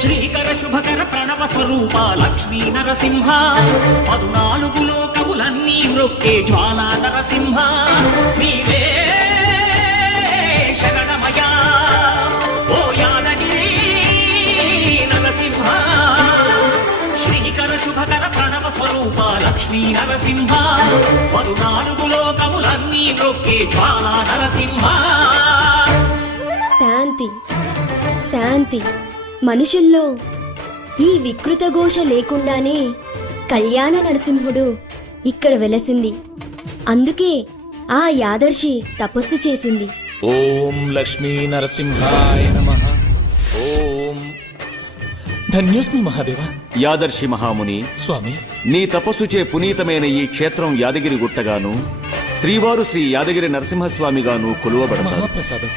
శ్రీకర శుభకర ప్రణవ స్వరూప లక్ష్మీ నరసింహ 14 లోకములన్నీ మ్రొక్కే జ్వాలా నరసింహ నీవే శరణమయా ఓ యాదగిరి నరసింహ శ్రీకర శుభకర ప్రణవ స్వరూప లక్ష్మీ నరసింహ 14 లోకములన్నీ మ్రొక్కే జ్వాలా నరసింహ. శాంతి శాంతి. మనుషుల్లో ఈ వికృత ఘోష లేకుండానే కళ్యాణ నరసింహుడు ఇక్కడ వెలసింది. అందుకే ఆ యాదర్శి తపస్సు చేసింది. ఓం లక్ష్మీ నరసింహాయ నమః. ఓం ధన్యోస్మి మహాదేవ. యాదర్శి మహాముని స్వామి, నీ తపస్సుచే పునీతమైన ఈ క్షేత్రం యాదగిరి గుట్టగాను శ్రీవారు శ్రీ యాదగిరి నరసింహస్వామిగాను కొలువబడతారు. మహాప్రసాదం.